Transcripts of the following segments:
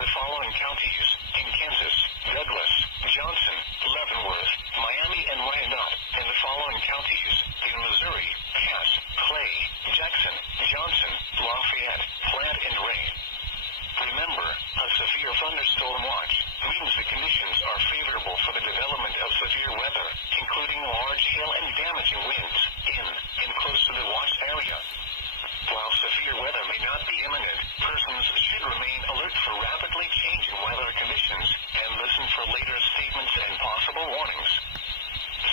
the following counties in Kansas: Douglas, Johnson, Leavenworth, Miami, and Wyandotte. In the following counties in Missouri: Cass, Clay, Jackson, Johnson, Lafayette, Platte, and Rayne. Remember, a severe thunderstorm watch means the conditions are favorable for the development of severe weather, including large hail and damaging winds, in and close to the watch area. While severe weather may not be imminent, persons should remain alert for rapidly changing weather conditions and listen for later statements and possible warnings.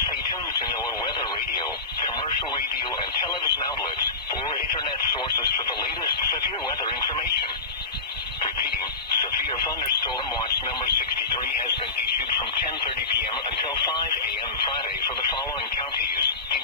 Stay tuned to NOAA weather radio, commercial radio and television outlets, or internet sources for the latest severe weather information. Repeating, severe thunderstorm watch number 63 has been issued from 10:30 p.m. until 5 a.m. Friday for the following counties in